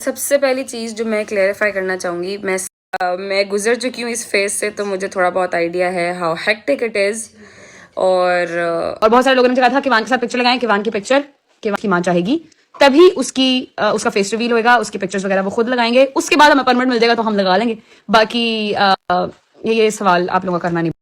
سب سے پہلی چیز جو میں کلیئرفائی کرنا چاہوں گی، میں گزر چکی ہوں اس فیز سے، تو مجھے تھوڑا بہت آئیڈیا ہے ہاؤ ہیکٹک اٹ از. اور بہت سارے لوگوں نے کہا تھا کہ وان کے ساتھ پکچر لگائیں، کہ وان کی پکچر کہ وان کی ماں چاہے گی تبھی اس کا فیس ریویل ہوئے گا، اس کی پکچرز وغیرہ وہ خود لگائیں گے، اس کے بعد ہمیں پرمٹ مل جائے گا تو ہم لگا لیں گے. باقی یہ سوال آپ لوگوں کا کرنا نہیں.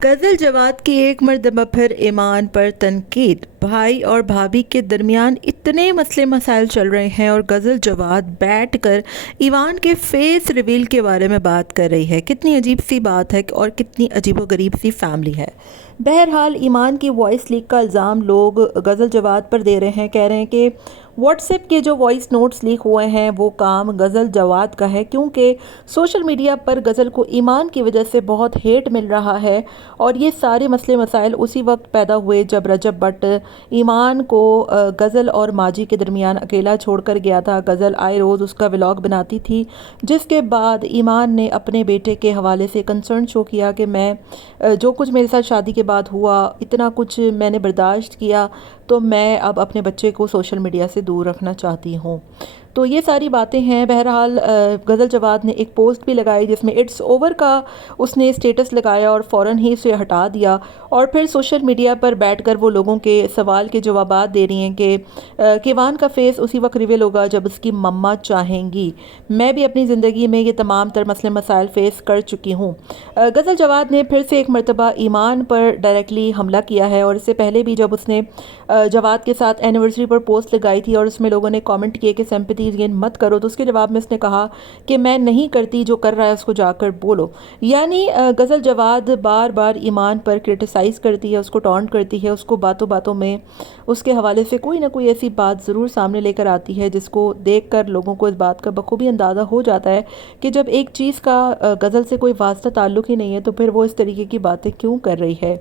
غزل جواد کی ایک مرتبہ پھر ایمان پر تنقید. بھائی اور بھابھی کے درمیان اتنے مسئلے مسائل چل رہے ہیں اور غزل جواد بیٹھ کر ایوان کے فیس ریویل کے بارے میں بات کر رہی ہے. کتنی عجیب سی بات ہے اور کتنی عجیب و غریب سی فیملی ہے. بہرحال ایمان کی وائس لیک کا الزام لوگ غزل جواد پر دے رہے ہیں. کہہ رہے ہیں کہ واٹس ایپ کے جو وائس نوٹس لیک ہوئے ہیں وہ کام غزل جواد کا ہے، کیونکہ سوشل میڈیا پر غزل کو ایمان کی وجہ سے بہت ہیٹ مل رہا ہے. اور یہ سارے مسئلے مسائل اسی وقت پیدا ہوئے جب رجب بٹ ایمان کو غزل اور ماجی کے درمیان اکیلا چھوڑ کر گیا تھا. غزل آئے روز اس کا ولاگ بناتی تھی، جس کے بعد ایمان نے اپنے بیٹے کے حوالے سے کنسرن شو کیا کہ میں جو کچھ میرے ساتھ شادی کے بعد ہوا، اتنا کچھ میں نے برداشت کیا، تو میں اب اپنے بچے کو سوشل میڈیا سے دور رکھنا چاہتی ہوں. تو یہ ساری باتیں ہیں. بہرحال غزل جواد نے ایک پوسٹ بھی لگائی جس میں اٹس اوور کا اس نے اسٹیٹس لگایا اور فوراً ہی اسے ہٹا دیا، اور پھر سوشل میڈیا پر بیٹھ کر وہ لوگوں کے سوال کے جوابات دے رہی ہیں کہ کیوان کا فیس اسی وقت ریویل ہوگا جب اس کی مما چاہیں گی. میں بھی اپنی زندگی میں یہ تمام تر مسئلے مسائل فیس کر چکی ہوں. غزل جواد نے پھر سے ایک مرتبہ ایمان پر ڈائریکٹلی حملہ کیا ہے، اور اس سے پہلے بھی جب اس نے جواد کے ساتھ اینیورسری پر پوسٹ لگائی تھی اور اس میں لوگوں نے کامنٹ کیے کہ سمپتھیز گین مت کرو، تو اس کے جواب میں اس نے کہا کہ میں نہیں کرتی، جو کر رہا ہے اس کو جا کر بولو. یعنی غزل جواد بار بار ایمان پر کرٹیسائز کرتی ہے، اس کو ٹونٹ کرتی ہے، اس کو باتوں باتوں میں اس کے حوالے سے کوئی نہ کوئی ایسی بات ضرور سامنے لے کر آتی ہے جس کو دیکھ کر لوگوں کو اس بات کا بخوبی اندازہ ہو جاتا ہے کہ جب ایک چیز کا غزل سے کوئی واسطہ تعلق ہی نہیں ہے تو پھر وہ اس طریقے کی باتیں کیوں کر رہی ہے.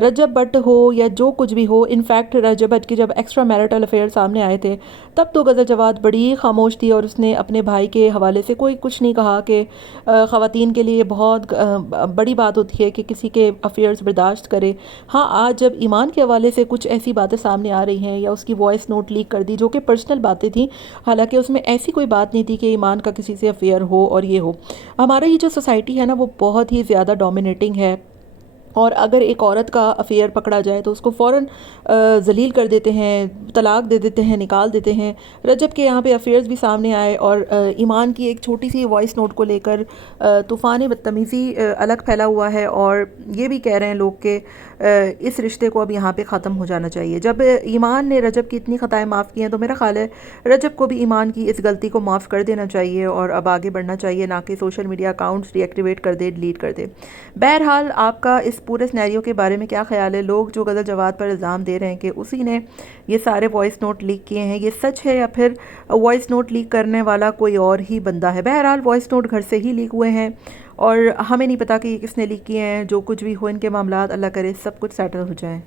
رجب بٹ ہو یا جو کچھ بھی ہو، انفیکٹ رجب بٹ کے جب ایکسٹرا میرٹل افیئر سامنے آئے تھے تب تو غزل جواد بڑی خاموش تھی، اور اس نے اپنے بھائی کے حوالے سے کوئی کچھ نہیں کہا کہ خواتین کے لیے بہت بڑی بات ہوتی ہے کہ کسی کے افیئرز برداشت کرے. ہاں، آج جب ایمان کے حوالے سے کچھ ایسی باتیں سامنے آ رہی ہیں یا اس کی وائس نوٹ لیک کر دی جو کہ پرسنل باتیں تھیں، حالانکہ اس میں ایسی کوئی بات نہیں تھی کہ ایمان کا کسی سے افیئر ہو اور یہ ہو. ہمارا یہ جو سوسائٹی ہے نا وہ بہت ہی زیادہ ڈومینیٹنگ ہے، اور اگر ایک عورت کا افیئر پکڑا جائے تو اس کو فوراً ذلیل کر دیتے ہیں، طلاق دے دیتے ہیں، نکال دیتے ہیں. رجب کے یہاں پہ افیئرز بھی سامنے آئے، اور ایمان کی ایک چھوٹی سی وائس نوٹ کو لے کر طوفان بدتمیزی الگ پھیلا ہوا ہے، اور یہ بھی کہہ رہے ہیں لوگ کہ اس رشتے کو اب یہاں پہ ختم ہو جانا چاہیے. جب ایمان نے رجب کی اتنی خطائیں معاف کی ہیں تو میرا خیال ہے رجب کو بھی ایمان کی اس غلطی کو معاف کر دینا چاہیے اور اب آگے بڑھنا چاہیے، نہ کہ social media accounts D activate کر دے، ڈیلیٹ کر دے. بہرحال آپ کا اس پورے سینیریو کے بارے میں کیا خیال ہے؟ لوگ جو غزل جواد پر الزام دے رہے ہیں کہ اسی نے یہ سارے وائس نوٹ لیک کیے ہیں، یہ سچ ہے یا پھر وائس نوٹ لیک کرنے والا کوئی اور ہی بندہ ہے؟ بہرحال وائس نوٹ گھر سے ہی لیک ہوئے ہیں اور ہمیں نہیں پتا کہ یہ کس نے لیک کیے ہیں. جو کچھ بھی ہو، ان کے معاملات اللہ کرے سب کچھ سیٹل ہو جائیں.